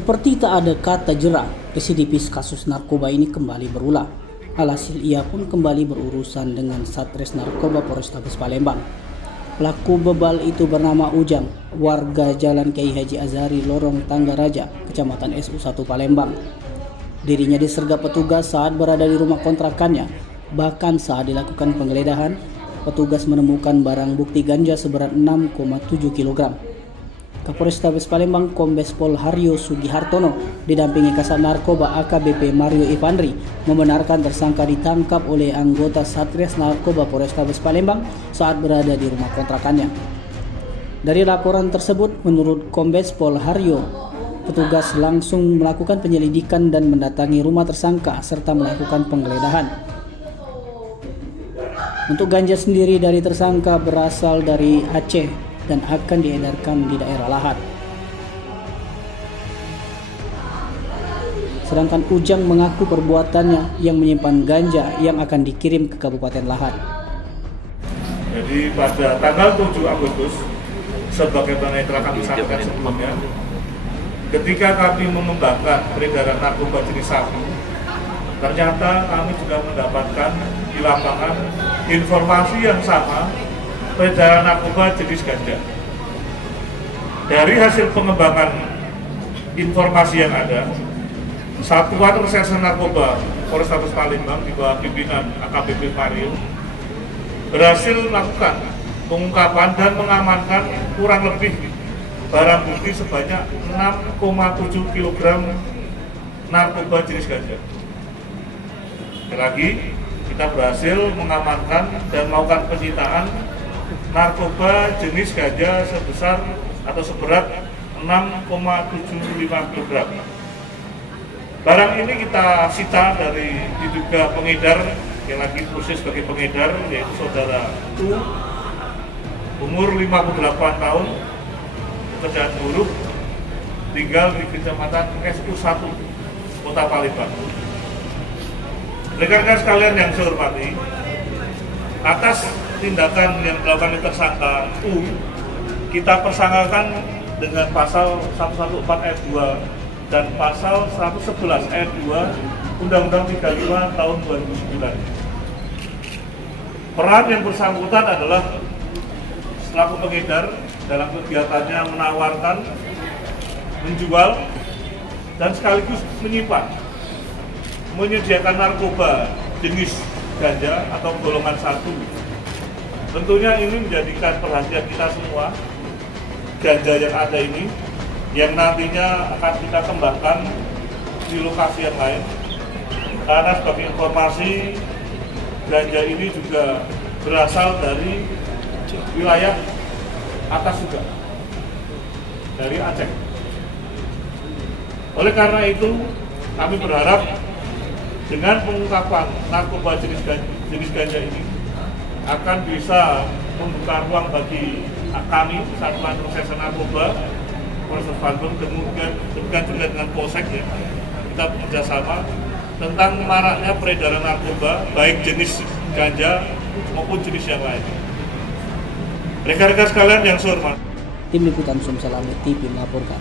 Seperti tak ada kata jera, residivis kasus narkoba ini kembali berulang. Alhasil ia pun kembali berurusan dengan Satres Narkoba Polrestabes Palembang. Pelaku bebal itu bernama Ujang, warga Jalan Kiai Haji Azhari, Lorong Tanggaraja, Kecamatan SU1 Palembang. Dirinya disergap petugas saat berada di rumah kontrakannya. Bahkan saat dilakukan penggeledahan, petugas menemukan barang bukti ganja seberat 6,7 kg. Kapolrestabes Palembang Kombes Pol Haryo Sugihartono didampingi Kasat Narkoba AKBP Mario Ivandri membenarkan tersangka ditangkap oleh anggota Satres Narkoba Polrestabes Palembang saat berada di rumah kontrakannya. Dari laporan tersebut, menurut Kombes Pol Haryo, petugas langsung melakukan penyelidikan dan mendatangi rumah tersangka serta melakukan penggeledahan. Untuk ganja sendiri dari tersangka berasal dari Aceh dan akan diedarkan di daerah Lahat. Sedangkan Ujang mengaku perbuatannya yang menyimpan ganja yang akan dikirim ke Kabupaten Lahat. Jadi pada tanggal 7 Agustus, sebagaimana yang telah kami sampaikan sebelumnya, ketika kami mengembangkan peredaran narkoba jenis sabu, ternyata kami juga mendapatkan di lapangan informasi yang sama peredaran narkoba jenis ganja. Dari hasil pengembangan informasi yang ada, Satuan Reserse Narkoba Polrestabes Palembang di bawah pimpinan AKBP Mario berhasil melakukan pengungkapan dan mengamankan kurang lebih barang bukti sebanyak 6,7 kg narkoba jenis ganja. Sekali lagi, kita berhasil mengamankan dan melakukan penyitaan narkoba jenis ganja sebesar atau seberat 6,75 kg. Barang ini kita sita dari diduga pengedar yang lagi proses sebagai pengedar, yaitu saudara U, umur 58 tahun, pekerjaan buruh, tinggal di Kecamatan SU1, Kota Palembang. Rekan-rekan sekalian yang saya hormati, atas tindakan yang dilakukan oleh tersangka U, kita persangkakan dengan pasal 114 ayat 2 dan pasal 111 ayat 2 Undang-Undang 35 tahun 2009. Peran yang bersangkutan adalah selaku pengedar dalam kegiatannya menawarkan, menjual, dan sekaligus menyimpan, menyediakan narkoba jenis ganja atau golongan 1. Tentunya ini menjadikan perhatian kita semua, ganja yang ada ini, yang nantinya akan kita kembangkan di lokasi yang lain. Karena sebagai informasi, ganja ini juga berasal dari wilayah atas juga, dari Aceh. Oleh karena itu, kami berharap dengan pengungkapan narkoba jenis ganja ini akan bisa membuka ruang bagi kami, Satuan Reserse Narkoba Polrestabes Palembang, kemudian juga dengan Polsek ya, kita bekerjasama tentang maraknya peredaran narkoba baik jenis ganja maupun jenis yang lain. Rekan-rekan sekalian yang saya hormati, Tim Liputan Sumsel TV melaporkan.